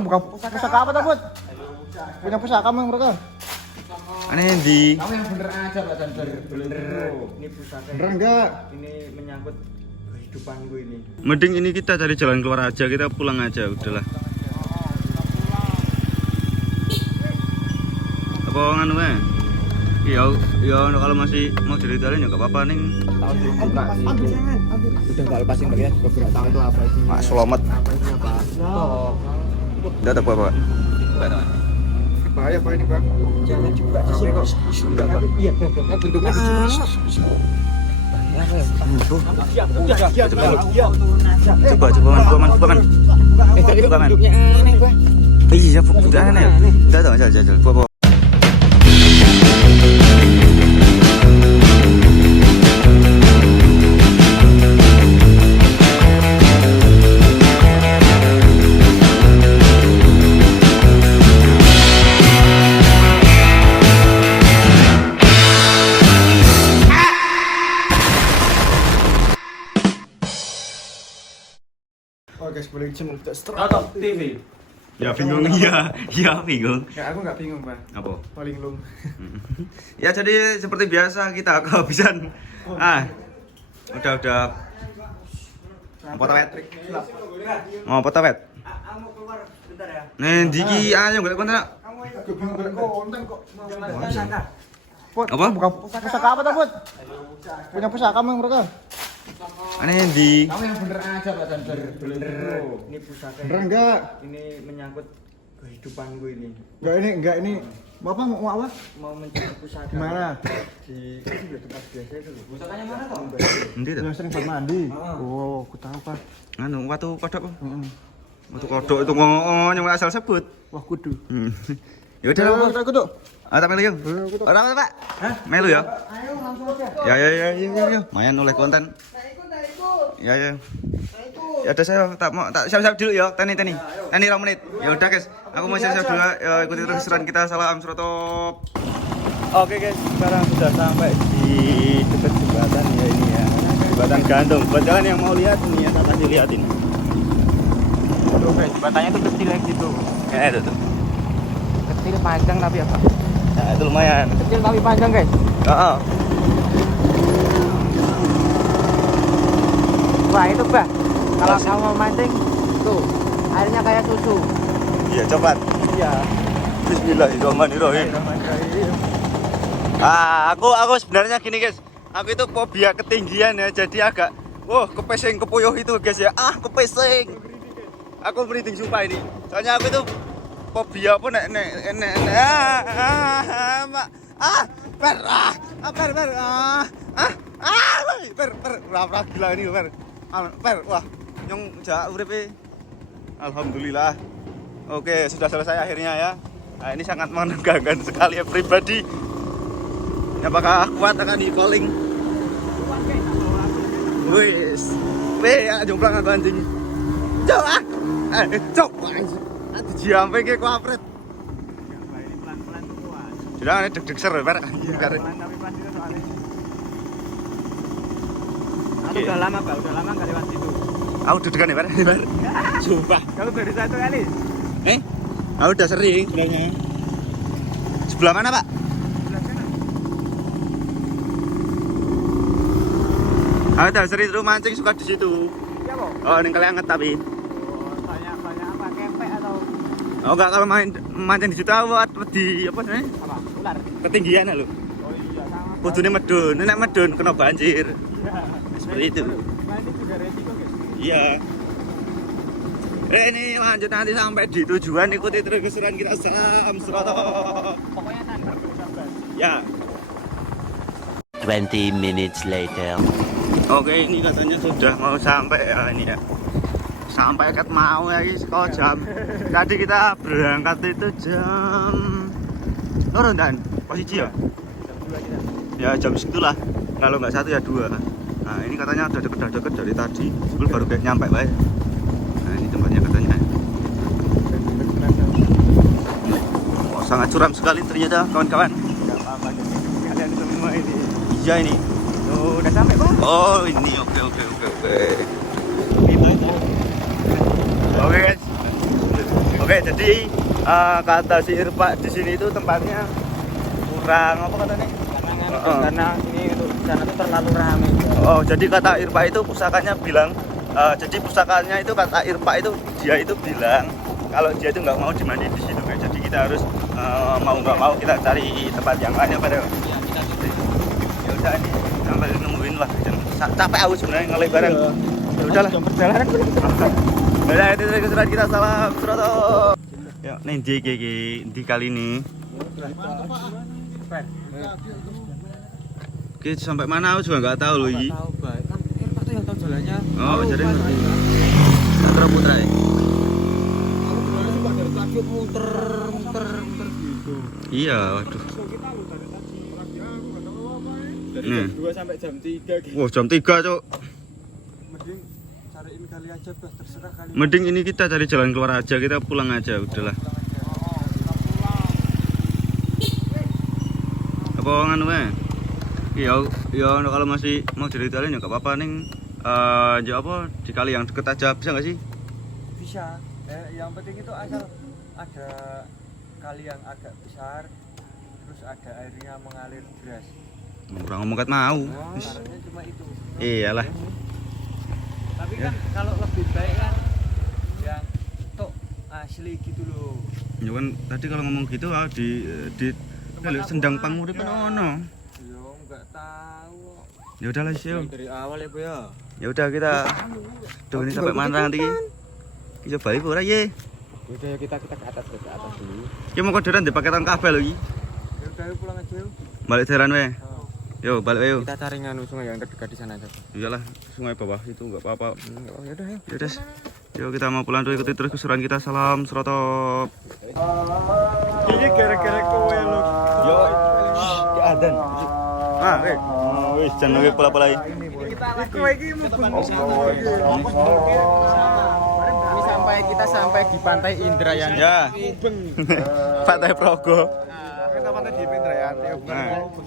Buka pusaka apa tuh, Bud? Punya pusaka memang mereka. Aneh di. Kamu yang bener aja Pak dan bener. Ini pusaka. Bener enggak? Ini menyangkut kehidupanku ini. Mending ini kita cari jalan keluar aja, kita pulang aja udahlah. Apa nganu ya? Ya kalau masih mau ceritain ya enggak apa-apa ning. Tahu dibuka sih. Udah enggak lepasin Pak ya. Beberapa tahu itu apa isinya. Mak selamat. Apa isinya Pak? Oh. Enggak tahu apa-apa. Enggak tahu. Bahaya Pak ini, Bang. Jangan dibuka di sini kok. Enggak Pak. Iya, bentuknya di sini. Coba buka man. Tadi Buka, Man. bentuknya aneh Pak. Iya, bukan aneh. Enggak tahu, jajal. Buka. Oh guys, boleh channel kita Top TV. Ya bingung ya bingung. Ya aku nggak bingung, Pak. Apa? Paling lum. Ya jadi seperti biasa kita kehabisan. Udah. Mau potong wet? Mau potong wet? Nih, Diki ayo golek konten. Aku bingung golek konten kok. Bud, Apa? buka pusaka apa tuh, Bud? Punya pusaka memang mereka. Aneh di. Kamu yang bener aja Pak dan bener. Ini pusaka. Bener enggak? Ini menyangkut kehidupanku ini. Enggak ini. Bapak mau apa? Mau mencari pusaka. Gimana? Di tempat biasa itu loh. Pusakanya mana kok? Endi to? Yang sering buat mandi. Oh, aku tahu, Pak. Anu watu kodok. Heeh. Watu kodok itu yang asal sebut. Wah, kudu. Ya udah. Aku tuh. Tak melu yuk. Ora apa, Pak? Hah? Melu ya? Ayo langsung aja. Ya. Mayan oleh konten. Ya. Ya udah saya tak siap-siap dulu ya. Tani 2 menit. Ya udah guys, aku mau siap-siap dulu. Ya, ikuti terus keseruan kita. Salam Surotop. Oke guys, sekarang sudah sampai di dekat jembatan ya ini ya. Jembatan gantung. Buat kalian yang mau lihat ini ya, tak kasih liatin. Tuh guys, jembatannya tuh kecil kayak gitu. Ya itu tuh. Kecil panjang tapi apa? Nah, itu lumayan. Kecil tapi panjang guys. Heeh. Wah itu Bah, kalau kamu mau mancing, tuh airnya kayak susu. Iya, coba. Iya. Bismillahirrahmanirrahim. Aku sebenarnya gini guys. Aku itu fobia ketinggian ya, jadi agak kepesing kepuyuh itu guys ya. Kepesing. Aku merinding sumpah ini. Soalnya aku itu fobia apa nek gila ini wah nyong jak uripe alhamdulillah. Oke, sudah selesai akhirnya ya. Nah, ini sangat menegangkan sekali ya pribadi. Apakah kuat akan di calling? Wis. Ya jomplang aku anjing. Coba. Coba. Ati jampe ke kuapret. Ini pelan-pelan tuh kuat. Sudah deg-deg ser bar. Tapi pasti itu soalnya. Udah lama nggak lewat situ. Aku deg-degan ya bar. Sumpah. Kalau baru 1 kali. Aku udah sering sebenarnya. Sebelah mana, Pak? Sebelah sana. Aku udah sering terus mancing suka di situ. Iya kok. Oh, ini kalian anget tapi. Banyak apa? Kempek atau Oh, enggak kalau mancing di situ aku di apa namanya? apa? Ular. Ketinggian lho. Oh iya sama. Kudune medun, nek medun kena banjir. Iya. Seperti itu. Mancing juga resiko guys. Iya. Ini lanjut nanti sampai di tujuan, ikuti terus keseruan kita. Salam Surotop. Pokoknya tanpa bersabar. Ya. 20 minutes later. Oke, ini katanya sudah mau sampai ya ini ya. Sampai ket mau ya guys, kok jam. Tadi kita berangkat itu jam loro dan posisi ya. Ya jam segitulah. Kalau nggak 1 ya 2. Nah, ini katanya udah deket dari tadi. Sebelum baru kayak nyampe baik. Nah, ini tempatnya katanya. Oh, sangat curam sekali ternyata kawan-kawan. Enggak apa-apa guys. Kalian semua ini. Iya ini. Tuh, udah sampai kok. Oh, ini oke. Itu aja. Oke guys. Oke, jadi kata si Irfa di sini itu tempatnya kurang apa katanya? Karena ini untuk sana tuh terlalu ramai. Oh, jadi kata Irfa itu pusakanya bilang, jadi pusakanya itu kata Irfa itu dia itu bilang kalau dia itu nggak mau dimandi di situ guys. Jadi kita harus mau nggak mau kita cari tempat yang lain apa deh. Ya udah ini sampai nemuin lah. Capek aku sebenarnya ngelih bareng. Ya udahlah. Perjalanan Udah itu dari keseruan kita, salam Suroto. Ya, nih di kali ini. Kita sampai mana aku juga nggak tahu loh ini. Tahu, Pak. Kan Irfan tuh yang tahu jalannya. Oh, jadi ngerti. Putra Putra ya? Aku jalannya suka dari tadi muter gitu. Iya, waduh. Dari jam 2 sampai jam 3 gitu. Wah, jam 3, Cuk. Mending cariin kali aja, Bos. Terserah kali. Mending ini kita cari jalan keluar aja, kita pulang aja udahlah. Apa nganu wae? Ya kalau masih mau ceritain ya enggak apa-apa ning ya apa di kali yang deket aja bisa enggak sih? Bisa. Yang penting itu asal ada kali yang agak besar, terus ada airnya mengalir deras. Kurang ngomong kat mau. Caranya cuma itu. Iyalah. Tapi kan kalau lebih baik kan yang tok asli gitu loh. Ya kan tadi kalau ngomong gitu di sendang panguripan ono. Yo enggak tahu. Ya udahlah sih. Dari awal ya, Bu ya. Ya udah kita tuh ini sampai mana nanti? Kita balik ora ye. Udah ya kita ke atas dulu. Ki mau koderan di paketan kabel lagi. Ya udah yuk pulang aja yuk. Balik jalan we. Oh. Yo balik yuk. Kita cari nganu sungai yang terdekat di sana aja. Iyalah sungai bawah itu enggak apa-apa. Ya udah yuk. Ya udah. Yuk kita mau pulang dulu, ikuti terus keseruan kita. Salam Suroto. Ini gara-gara kowe lo. Yo. Ki adan. Wis jangan lagi pola-pola iki. Kowe iki kita sampai di Pantai Indrayani. Ya. Pantai Progo. Kita pantai di Indrayani.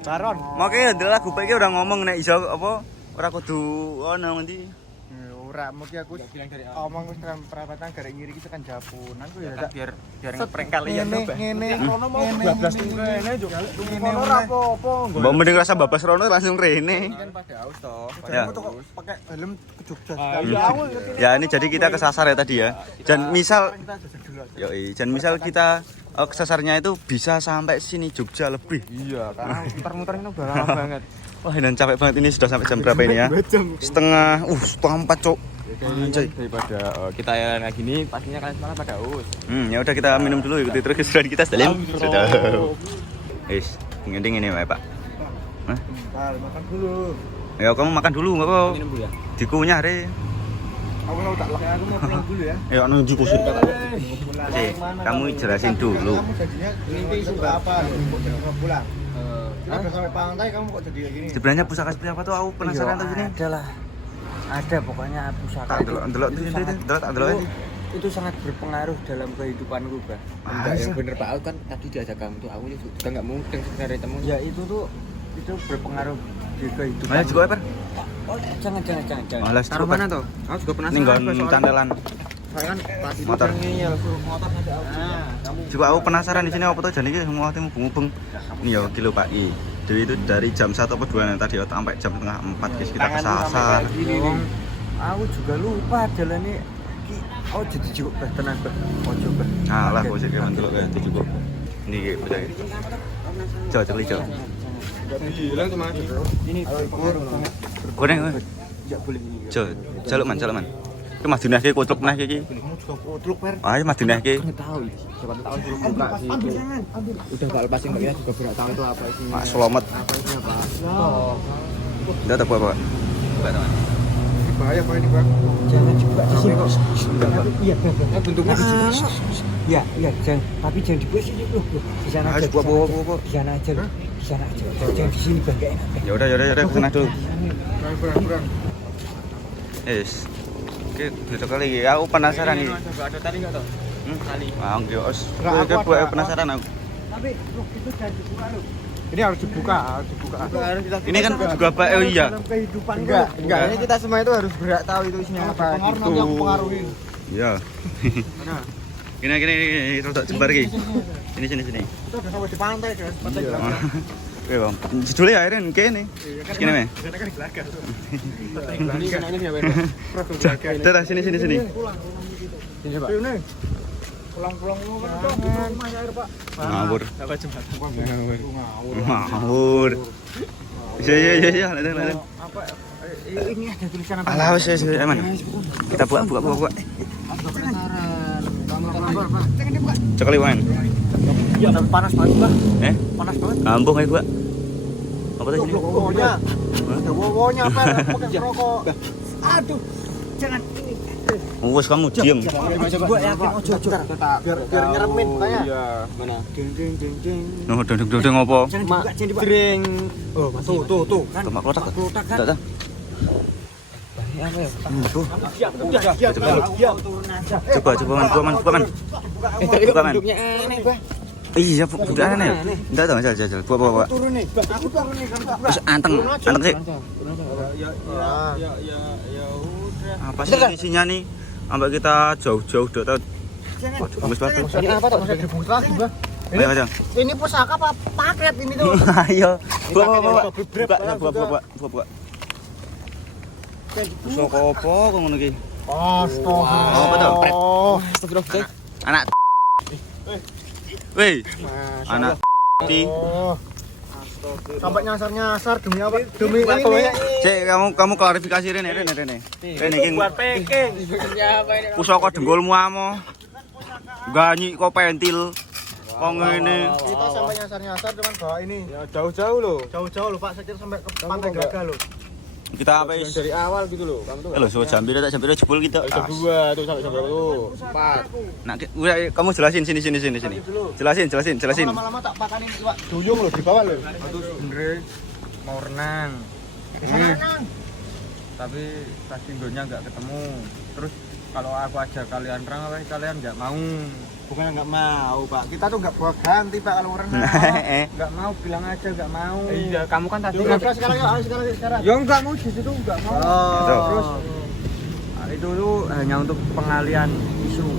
Baron. Makanya ndelok lagu iki udah ngomong nek iso apa ora kudu ono ngendi. Ora, mungkin aku bilang dari omong wis tekan perapatan garek ngiri iki tekan Japunan ku ya biar ngeprank kalian to, Bang. Ngene mau 12 ngene yo. Ngene ora apa-apa. Mbok mending rasa babas rono langsung rene. Kan pada aus toh. Ya. Pakai helm ke Jogja. Ya ini jadi kita kesasar ya tadi ya. Dan misal kita kesasarnya itu bisa sampai sini Jogja lebih. Iya, karena muter-muter ini udah lama banget. Wah, dan capek banget ini sudah sampai jam berapa ini ya? Setengah 4, Cuk. Anjay. Daripada kita yang kayak gini, pastinya kalian semangat pada aus. Ya udah kita minum dulu, ikuti terus keseruan kita. Salam. Sudah. Wis, ngending ini Pak. Hah? Makan dulu. Ya kamu makan dulu enggak apa-apa. Minum dulu ya. Dikunyah re. Aku mau pulang dulu ya. Ya nunjuk kusir kata. Kamu jelasin dulu. Kamu jadinya ini suka apa? Mau pulang. Kita udah sampai pantai, kamu kok jadi kayak gini? Sebenarnya pusaka seperti apa tuh? Aku penasaran tuh sini. Ada pokoknya pusaka. Tak delok. Itu sangat berpengaruh dalam kehidupanku, Bah. Enggak yang bener Pak, kan tadi diajak kamu tuh aku juga enggak mungkin sebenarnya temu. Ya itu berpengaruh di kehidupan. Ayo juga apa? Oh, jangan. Malas Taruh mana tuh? Aku juga penasaran. Ning cantelan. Saya kan tadi Motor. ngeyel suruh motor ada aku. Kamu Juga aku penasaran di sini apa tuh jadi iki semua tim mubeng. Ini ya kilo Pak I. Jadi itu dari jam 1 atau 2 tadi sampai jam setengah 4 guys kita kesasar. Aku juga lupa jalannya. Oh jadi cukup tenang Bah. Oh coba. Alah kok sik mendelok kae cukup. Ini bocah iki. Coba celi coba. Hilang cuma ini Goreng. enggak boleh ini. Coba jaluk man. Ki Mas Dinah ki kutluk nah iki. Kutluk per. Ayo Mas Dinah ki. Tahu. Siapa tahu suruh buka sih itu. Udah enggak lepasin Mbak ya juga berat tahu itu apa isinya. Mak Slomet. Apa isinya Pak? Oh. Udah tak apa-apa. Buka teman. Bahaya Pak ini Bang. Jangan dibuka di sini kok. Iya, bentuknya di sini. Iya, tapi jangan dibuka sini loh. Di sana aja. Di sana aja. Jangan di sini Bang, enggak enak. Ya udah ke sana dulu. Kurang. Yes. Oke, besok kali ya. Aku penasaran nih. Ada tadi enggak toh? Tali. Ah, nggih, Oke, buat penasaran aku. Tapi loh itu jangan dibuka loh. Ini harus dibuka. Ini kan juga Pak iya. Kehidupan enggak. Ini kita semua itu harus berak tahu itu isinya apa. Itu. Pengaruhi. Iya. Gini, rodok jembar iki. Sini. Kita udah sampai di pantai, guys. Pantai Gelaga. Oke, Bang. Judulnya akhirnya kene. Segini, Me. Karena kan di Gelaga. Ini kan ini ya, Dah, sini. Ini Pak. Ini. Pulang-pulang lu kan rumah air, Pak. Ngawur. Dapat jembatan. Ngawur. Iya, laden. Apa ini ada tulisan apa? Alah, wis aman. Kita buka. Cekali wae. Iya, panas banget, Pak. Panas banget. Ambung ae gua. Apa tadi sini? Wowonya. Ada wowonya apa? Pakai rokok. Aduh. Jangan ini. Wes kamu diam. Gua yakin ojo. Biar nyeremin kayak. Iya. Mana? Ding. Noh dodong apa? Jangan dibuka. Dring. Oh, tuh kan. Kemak klotak. Klotak kan. Tak. Apa ya? Siap. Turun aja. Coba man. Tadi Buka, Man. bentuknya aneh, Pak. Iya, budak aneh. Enggak tahu, jajal. Buka. Turun nih. Aku turun nih kan. Terus anteng sih. Ya udah. Apa sih isinya nih? Sampai kita jauh-jauh udah tahu. Waduh, gemes banget. Ini apa toh? Maksudnya dibungkus lagi, Bang. Ayo, aja. Ini pusaka apa paket ini tuh? Ayo. Buka. Pusaka apa kok ngono iki? Apa tuh? Astagfirullah. Anak. Weh, anak. Oh. Sampai nyasar demi apa? Demi ini. Cek, kamu klarifikasi Rene iki. Buat packing. Pusaka denggolmu amo. Ganyi kok pentil. Kok ngene. Kita sampai nyasar cuman bawa ini. Ya jauh-jauh loh. Jauh-jauh loh, Pak. Saya kira sampai ke pantai Gagal loh. Kita apa Dari awal gitu loh. Kamu tuh. Halo, so jambir jebol kita. Jam 2 tuh sampai jam berapa tuh? 4. Nah, udah kamu jelasin sini. Jelasin. Lama-lama tak pakanin, Pak. Duyung loh di bawah loh. Aduh, sebenernya mau renang. Tapi pasti donya nggak ketemu. Terus kalau aku ajak kalian renang, kalian nggak mau. Bukan nggak mau, Pak. Kita tuh nggak buat ganti, Pak, kalau renang. Nggak mau, bilang aja nggak mau. Iya, kamu kan tadi. Sekarang. Ya nggak mau di situ nggak mau. Terus itu tuh hanya untuk pengalian isu.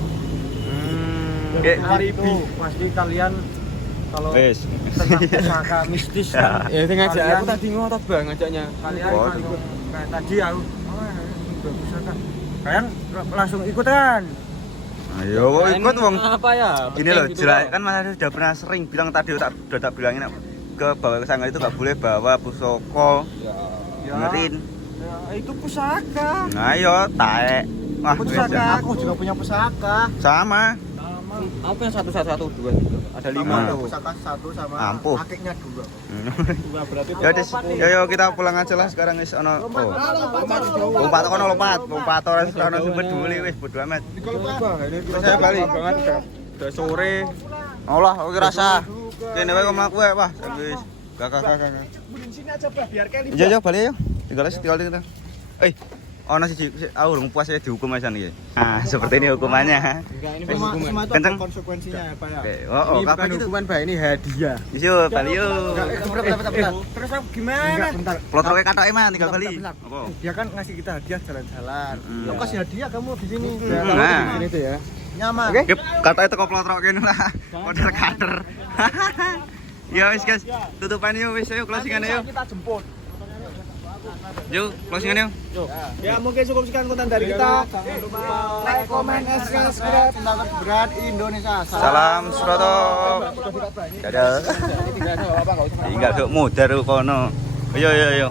Itu pasti kalian kalau tentang pusaka mistis kan. Ya sing ngajak aku tadi ngotot Bang ngajaknya. Kalian kayak tadi aku pusaka. Kalian langsung ikutan. Ayo, ikut wong. Apa ya? Gini loh, jelas kan Mas sudah pernah sering bilang tadi udah tak bilangin ke bawa ke sanggar itu nggak boleh bawa pusaka. Benerin. Ya, itu pusaka. Nah, ayo taek. Wah, Pusaka. Aku juga punya pusaka. sama. Aku punya 1 2 3. Ada 5 tuh. Pusaka 1 sama Ampuh. kakeknya 2. Berarti Ya Des, yo kita pulang aja lah sekarang wis ono. Lompat kono lompat ora ono sing peduli wis bodo amat. saya balik banget udah sore. Allah, oke rasa. Kene wae kok mlaku wae, wah. Wis. Kakak. Di sini aja, Bah, biar Kelly. Iya, balik ayo. Tinggal kita. Ono siji aku urung puas ya dihukum asan iki. Nah, seperti ini hukumannya. Semua itu Kenceng. ada konsekuensinya apa ya? Oh, Ini bukan kapan itu? hukuman Pak, ini hadiah. Yuk, balik yuk. Bentar. Terus aku gimana? Bentar. Plotroke katoke man tinggal balik. Bentar. Apa? Dia kan ngasih kita hadiah jalan-jalan. Lo kasih hadiah kamu di sini. Nah. Ini tuh ya. Nyaman. Oke, katoke teko plotrok kene lah. Kader. Ya wis guys, tutupan yuk wis ayo closingan yuk. Kita jemput. Yuk, closingan yuk. Ya mungkin cukup sekian konten dari kita. Jangan lupa like, comment, and subscribe tentang berat Indonesia. Salam Suroto. Dadah. Tinggal dok modar kono. Ayo.